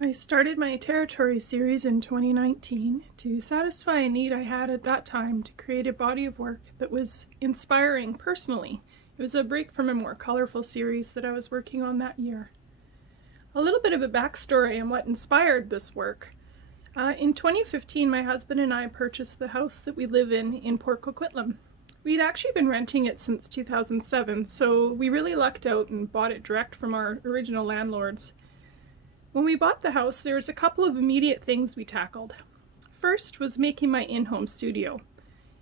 I started my territory series in 2019 to satisfy a need I had at that time to create a body of work that was inspiring personally. It was a break from a more colorful series that I was working on that year. A little bit of a backstory on what inspired this work. In 2015, my husband and I purchased the house that we live in Port Coquitlam. We'd actually been renting it since 2007, so we really lucked out and bought it direct from our original landlords. When we bought the house, there was a couple of immediate things we tackled. First was making my in-home studio.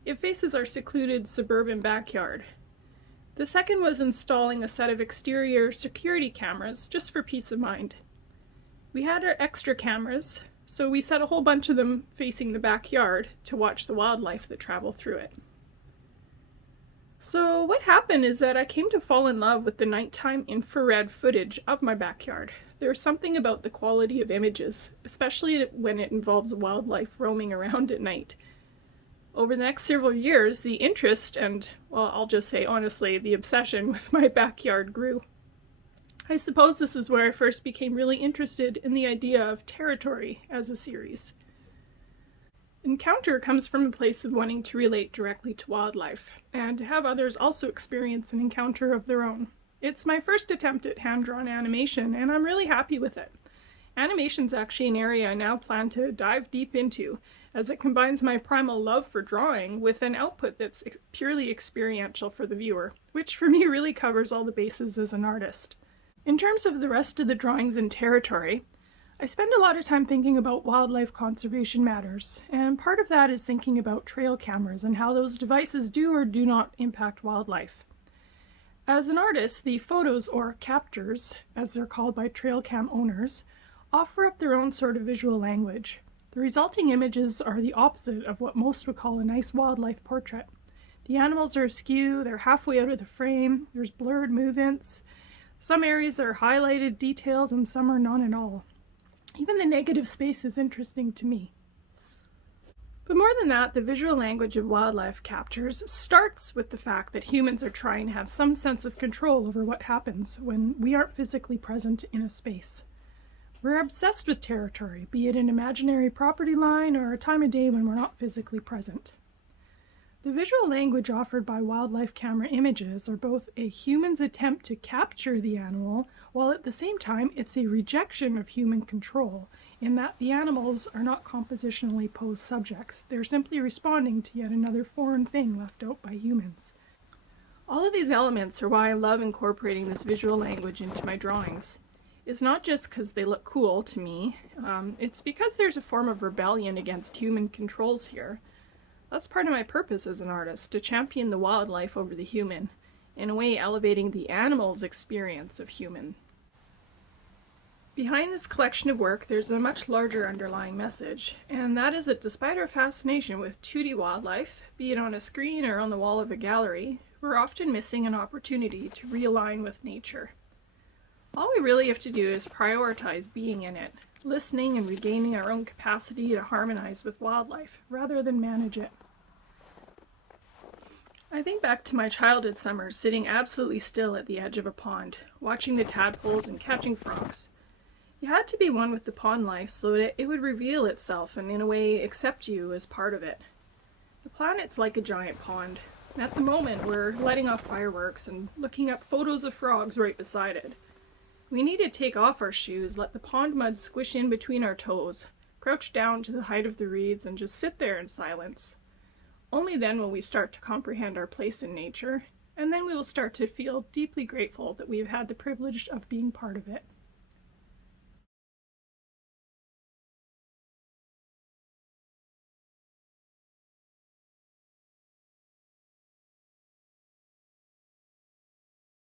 It faces our secluded suburban backyard. The second was installing a set of exterior security cameras just for peace of mind. We had our extra cameras, so we set a whole bunch of them facing the backyard to watch the wildlife that travel through it. So what happened is that I came to fall in love with the nighttime infrared footage of my backyard. There's something about the quality of images, especially when it involves wildlife roaming around at night. Over the next several years, the interest and, well, I'll just say honestly, the obsession with my backyard grew. I suppose this is where I first became really interested in the idea of territory as a series. Encounter comes from a place of wanting to relate directly to wildlife, and to have others also experience an encounter of their own. It's my first attempt at hand-drawn animation, and I'm really happy with it. Animation's actually an area I now plan to dive deep into, as it combines my primal love for drawing with an output that's purely experiential for the viewer, which for me really covers all the bases as an artist. In terms of the rest of the drawings in territory, I spend a lot of time thinking about wildlife conservation matters, and part of that is thinking about trail cameras and how those devices do or do not impact wildlife. As an artist, the photos, or captures, as they're called by trail cam owners, offer up their own sort of visual language. The resulting images are the opposite of what most would call a nice wildlife portrait. The animals are askew, they're halfway out of the frame, there's blurred movements, some areas are highlighted details and some are none at all. Even the negative space is interesting to me. But more than that, the visual language of wildlife captures starts with the fact that humans are trying to have some sense of control over what happens when we aren't physically present in a space. We're obsessed with territory, be it an imaginary property line or a time of day when we're not physically present. The visual language offered by wildlife camera images are both a human's attempt to capture the animal, while at the same time it's a rejection of human control, in that the animals are not compositionally posed subjects. They're simply responding to yet another foreign thing left out by humans. All of these elements are why I love incorporating this visual language into my drawings. It's not just because they look cool to me, it's because there's a form of rebellion against human controls here. That's part of my purpose as an artist, to champion the wildlife over the human, in a way elevating the animal's experience of human. Behind this collection of work, there's a much larger underlying message, and that is that despite our fascination with 2D wildlife, be it on a screen or on the wall of a gallery, we're often missing an opportunity to realign with nature. All we really have to do is prioritize being in it, listening and regaining our own capacity to harmonize with wildlife, rather than manage it. I think back to my childhood summers sitting absolutely still at the edge of a pond, watching the tadpoles and catching frogs. You had to be one with the pond life so that it would reveal itself and in a way accept you as part of it. The planet's like a giant pond, and at the moment we're lighting off fireworks and looking up photos of frogs right beside it. We need to take off our shoes, let the pond mud squish in between our toes, crouch down to the height of the reeds and just sit there in silence. Only then will we start to comprehend our place in nature, and then we will start to feel deeply grateful that we have had the privilege of being part of it.